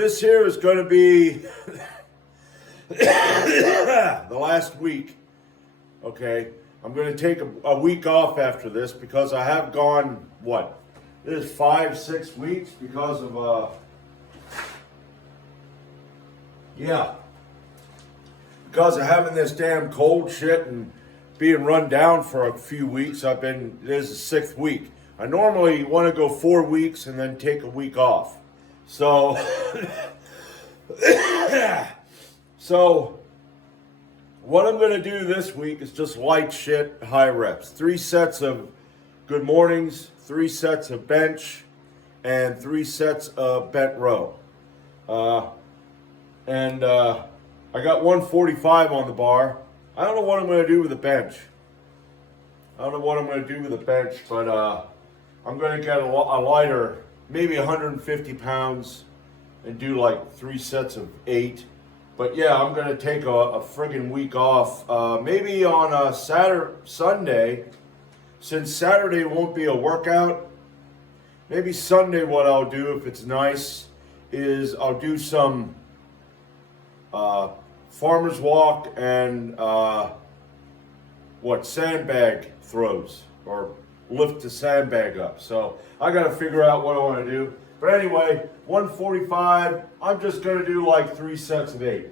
This here is going to be the last week. Okay, I'm going to take a week off after this because I have gone, what? This is 5-6 weeks because of, because of having this damn cold shit and being run down for a few weeks. This is the 6th week. I normally want to go 4 weeks and then take a week off. So, what I'm going to do this week is just light shit, high reps. 3 sets of good mornings, 3 sets of bench, and 3 sets of bent row. I got 145 on the bar. I don't know what I'm going to do with the bench. But I'm going to get a lighter, maybe 150 pounds, and do like 3 sets of 8. But yeah, I'm going to take a friggin' week off. Maybe on a Sunday, since Saturday won't be a workout, maybe Sunday what I'll do, if it's nice, is I'll do some farmer's walk and sandbag throws, or lift the sandbag up. So I got to figure out what I want to do. But anyway, 145, I'm just going to do like 3 sets of 8.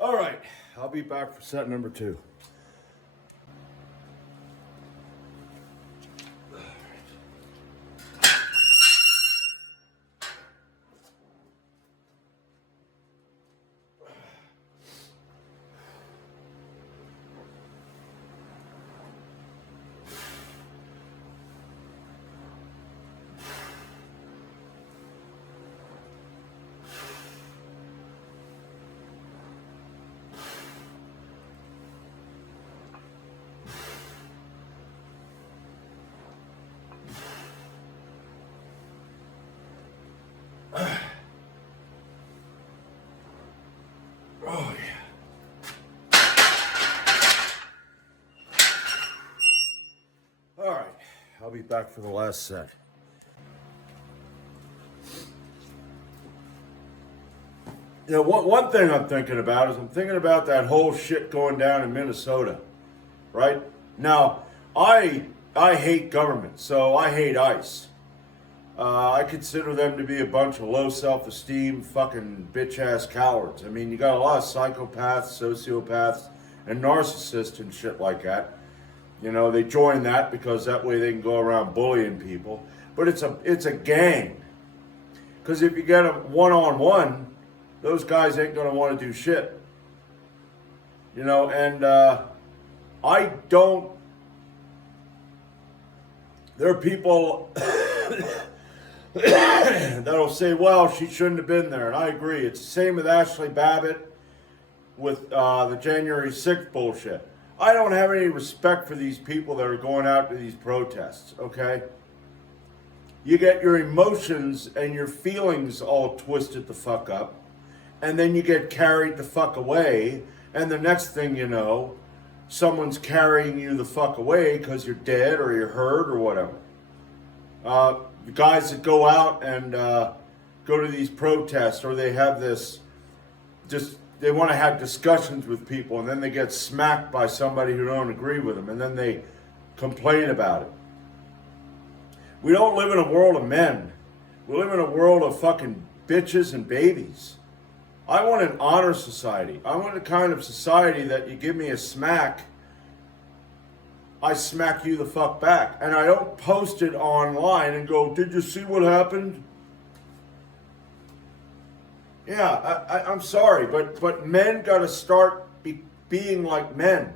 All right, I'll be back for set number 2. Oh, yeah. All right, I'll be back for the last set. You know, one thing I'm thinking about is that whole shit going down in Minnesota, right? Now, I hate government, so I hate ICE. I consider them to be a bunch of low self-esteem, fucking bitch-ass cowards. I mean, you got a lot of psychopaths, sociopaths, and narcissists and shit like that. You know, they join that because that way they can go around bullying people. But it's a gang. Because if you get them one-on-one, those guys ain't going to want to do shit. You know, and there are people that'll say, well, she shouldn't have been there. And I agree. It's the same with Ashley Babbitt with the January 6th bullshit. I don't have any respect for these people that are going out to these protests, okay? You get your emotions and your feelings all twisted the fuck up, and then you get carried the fuck away, and the next thing you know, someone's carrying you the fuck away because you're dead or you're hurt or whatever. The guys that go out and go to these protests, or they have this, they want to have discussions with people, and then they get smacked by somebody who don't agree with them, and then they complain about it. We don't live in a world of men. We live in a world of fucking bitches and babies. I want an honor society. I want a kind of society that you give me a smack, I smack you the fuck back. And I don't post it online and go, did you see what happened? Yeah, I'm sorry, but men got to start being like men.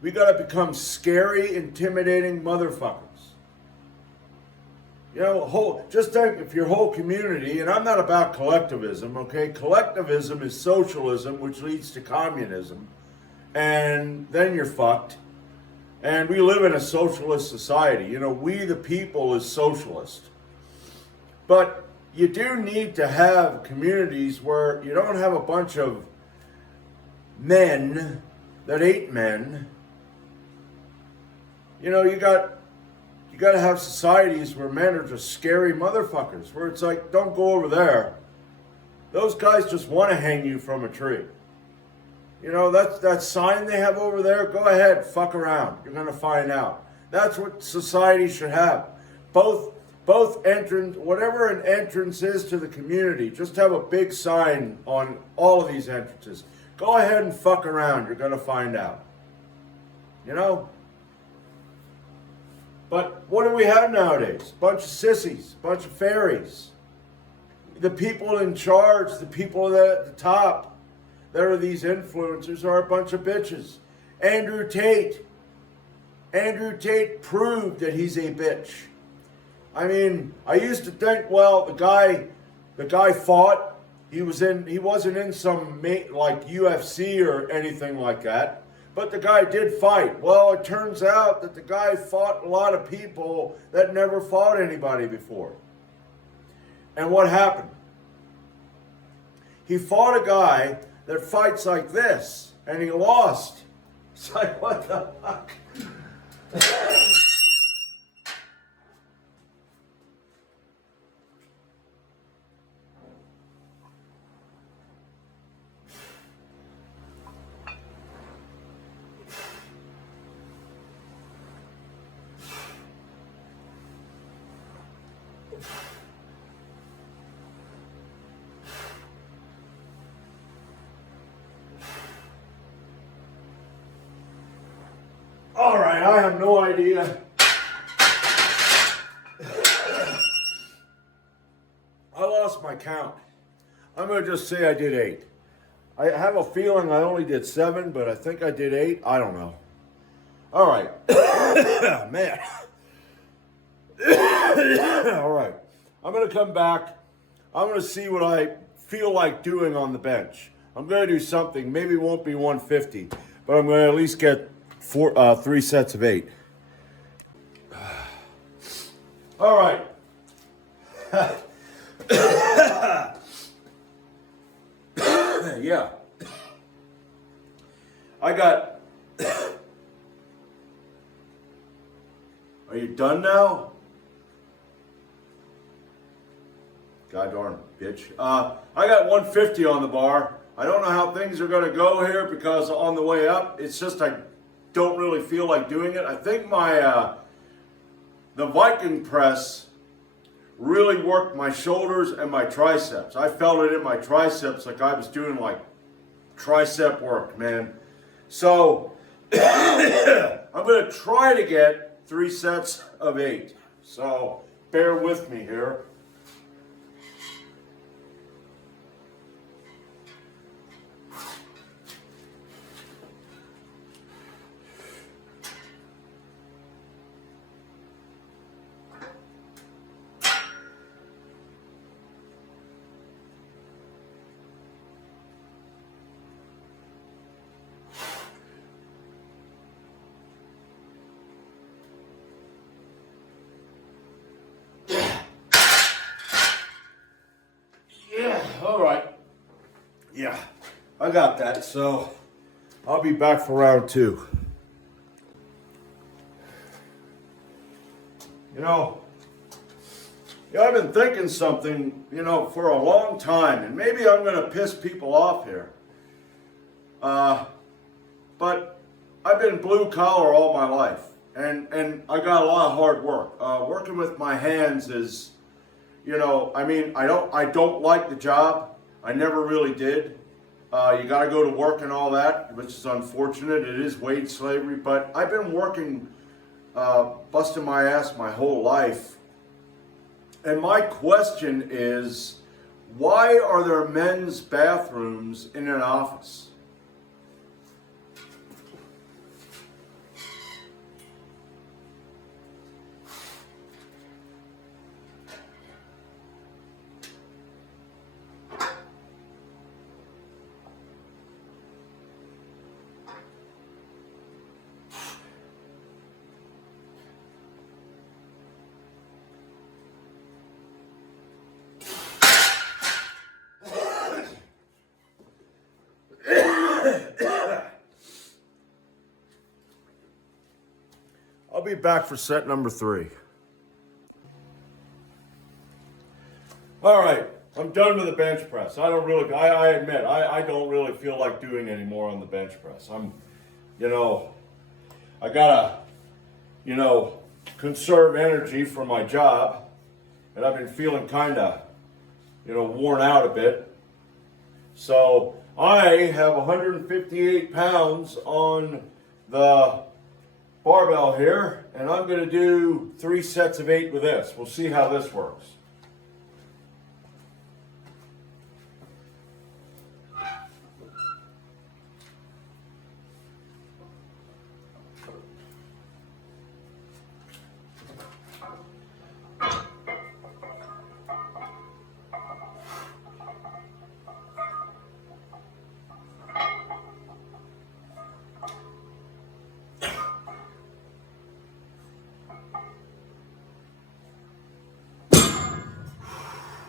We got to become scary, intimidating motherfuckers. You know, just think if your whole community, and I'm not about collectivism, okay? Collectivism is socialism, which leads to communism, and then you're fucked. And we live in a socialist society. You know, we the people is socialist. But you do need to have communities where you don't have a bunch of men that hate men. You know, you got to have societies where men are just scary motherfuckers, where it's like, don't go over there. Those guys just want to hang you from a tree. You know, that sign they have over there, go ahead, fuck around. You're going to find out. That's what society should have. Both entrance, whatever an entrance is to the community, just have a big sign on all of these entrances. Go ahead and fuck around. You're going to find out. You know? But what do we have nowadays? A bunch of sissies, a bunch of fairies. The people in charge, the people that are at the top, that are these influencers, are a bunch of bitches. Andrew Tate proved that he's a bitch. I mean, I used to think, well, the guy fought. He wasn't in some like UFC or anything like that. But the guy did fight. Well, it turns out that the guy fought a lot of people that never fought anybody before. And what happened? He fought a guy that fights like this, and he lost. It's like, what the fuck? All right, I have no idea. I lost my count. I'm going to just say I did 8. I have a feeling I only did 7, but I think I did 8. I don't know. All right. Man. All right. I'm going to come back. I'm going to see what I feel like doing on the bench. I'm going to do something. Maybe it won't be 150, but I'm going to at least get 3 sets of 8. All right. Yeah. I got... Are you done now? God darn bitch. I got 150 on the bar. I don't know how things are going to go here because on the way up, it's just I don't really feel like doing it. I think my the Viking press really worked my shoulders and my triceps. I felt it in my triceps like I was doing like tricep work, man. So I'm going to try to get 3 sets of 8. So bear with me here. All right. Yeah, I got that. So I'll be back for round 2. I've been thinking something, for a long time, and maybe I'm going to piss people off here. But I've been blue collar all my life, and I got a lot of hard work. Working with my hands is, I don't like the job. I never really did. You got to go to work and all that, which is unfortunate. It is wage slavery, but I've been working, busting my ass my whole life. And my question is, why are there men's bathrooms in an office? I'll be back for set number 3. All right, I'm done with the bench press. I admit, I don't really feel like doing any more on the bench press. I gotta, conserve energy for my job, and I've been feeling kind of, worn out a bit. So I have 158 pounds on the barbell here, and I'm going to do 3 sets of 8 with this. We'll see how this works.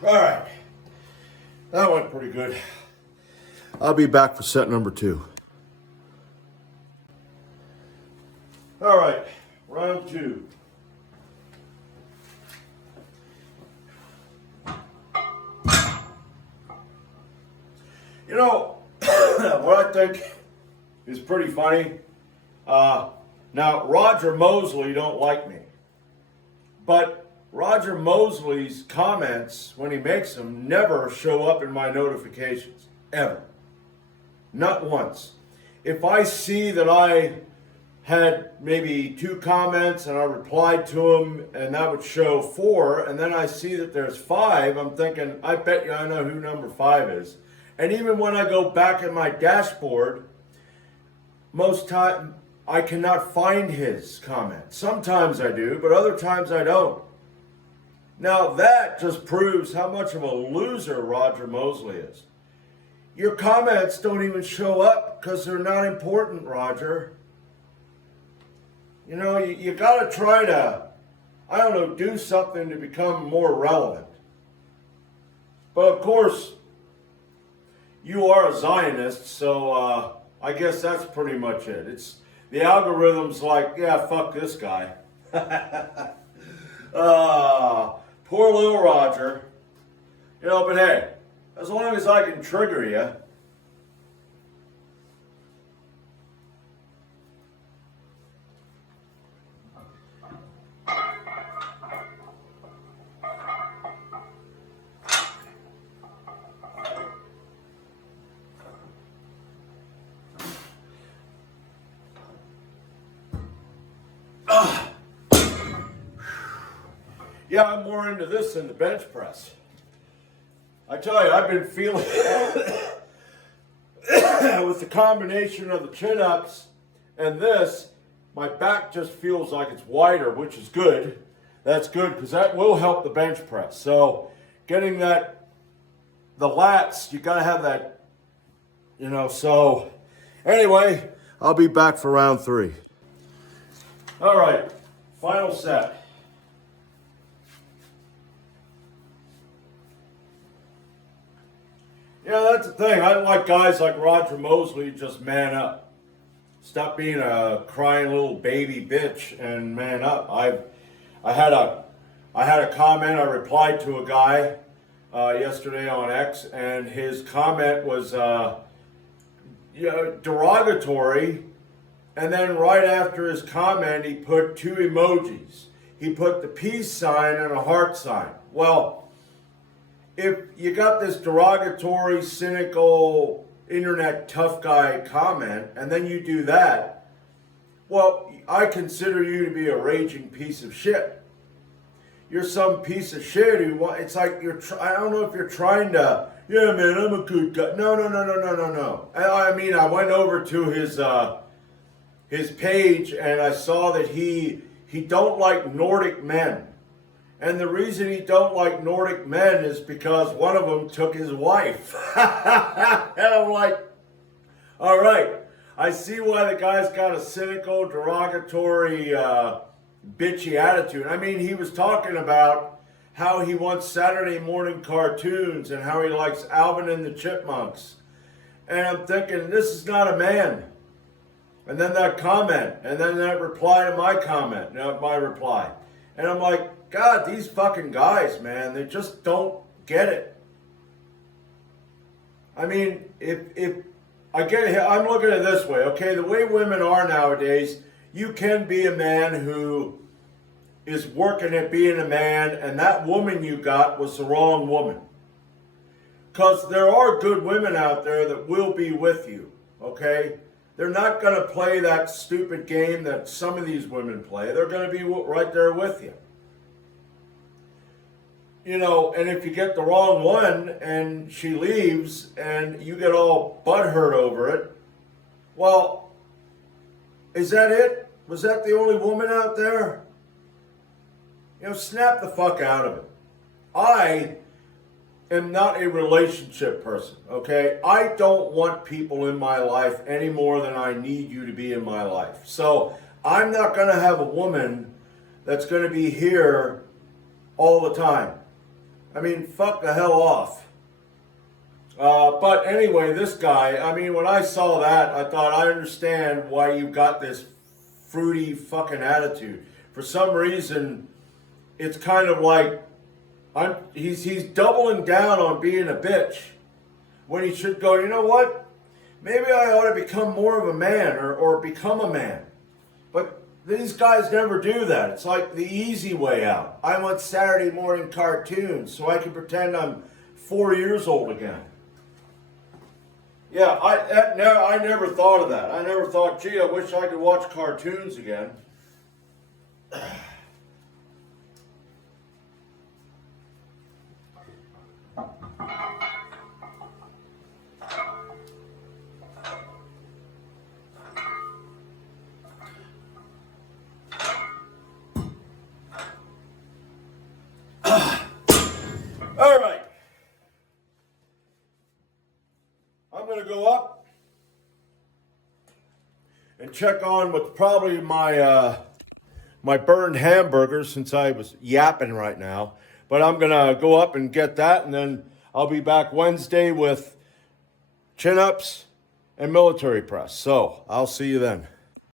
All right, that went pretty good. I'll be back for set number 2. All right, round 2. What I think is pretty funny. Now, Roger Mosley don't like me, but Roger Mosley's comments, when he makes them, never show up in my notifications, ever. Not once. If I see that I had maybe 2 comments and I replied to them and that would show 4, and then I see that there's 5, I'm thinking, I bet you I know who number 5 is. And even when I go back in my dashboard, most time I cannot find his comment. Sometimes I do, but other times I don't. Now that just proves how much of a loser Roger Mosley is. Your comments don't even show up because they're not important, Roger. You got to try to, do something to become more relevant. But of course, you are a Zionist, so I guess that's pretty much it. It's the algorithm's like, yeah, fuck this guy. Poor little Roger. But hey, as long as I can trigger you. Yeah, I'm more into this than the bench press. I tell you, I've been feeling with the combination of the chin-ups and this, my back just feels like it's wider, which is good. That's good because that will help the bench press. So getting the lats, you got to have that, so anyway, I'll be back for round 3. All right, final set. Yeah, that's the thing. I like guys like Roger Mosley just man up. Stop being a crying little baby bitch and man up. I had a comment. I replied to a guy yesterday on X, and his comment was derogatory. And then right after his comment, he put 2 emojis. He put the peace sign and a heart sign. Well, if you got this derogatory, cynical, internet tough guy comment, and then you do that, well, I consider you to be a raging piece of shit. You're some piece of shit who, it's like I don't know if you're trying to, yeah, man, I'm a good guy. No. I mean, I went over to his page and I saw that he don't like Nordic men. And the reason he don't like Nordic men is because one of them took his wife. And I'm like, all right, I see why the guy's got a cynical, derogatory, bitchy attitude. I mean, he was talking about how he wants Saturday morning cartoons and how he likes Alvin and the Chipmunks. And I'm thinking, this is not a man. And then that comment, and then that reply to my comment, my reply. And I'm like, God, these fucking guys, man, they just don't get it. I mean, if I get it, I'm looking at it this way, okay? The way women are nowadays, you can be a man who is working at being a man, and that woman you got was the wrong woman. Because there are good women out there that will be with you, okay? They're not going to play that stupid game that some of these women play. They're going to be right there with you. You know, and if you get the wrong one and she leaves and you get all butthurt over it, well, is that it? Was that the only woman out there? You know, snap the fuck out of it. I am not a relationship person, okay? I don't want people in my life any more than I need you to be in my life. So I'm not going to have a woman that's going to be here all the time. I mean, fuck the hell off. But anyway, this guy, I mean, when I saw that, I thought, I understand why you got this fruity fucking attitude. For some reason, it's kind of like, he's doubling down on being a bitch when he should go, you know what? Maybe I ought to become more of a man or become a man. But these guys never do that. It's like the easy way out. I want Saturday morning cartoons so I can pretend I'm 4 years old again. Yeah, I never thought of that. I never thought, gee, I wish I could watch cartoons again. All right. I'm going to go up and check on what's probably my my burned hamburger, since I was yapping right now. But I'm going to go up and get that, and then I'll be back Wednesday with chin-ups and military press. So I'll see you then.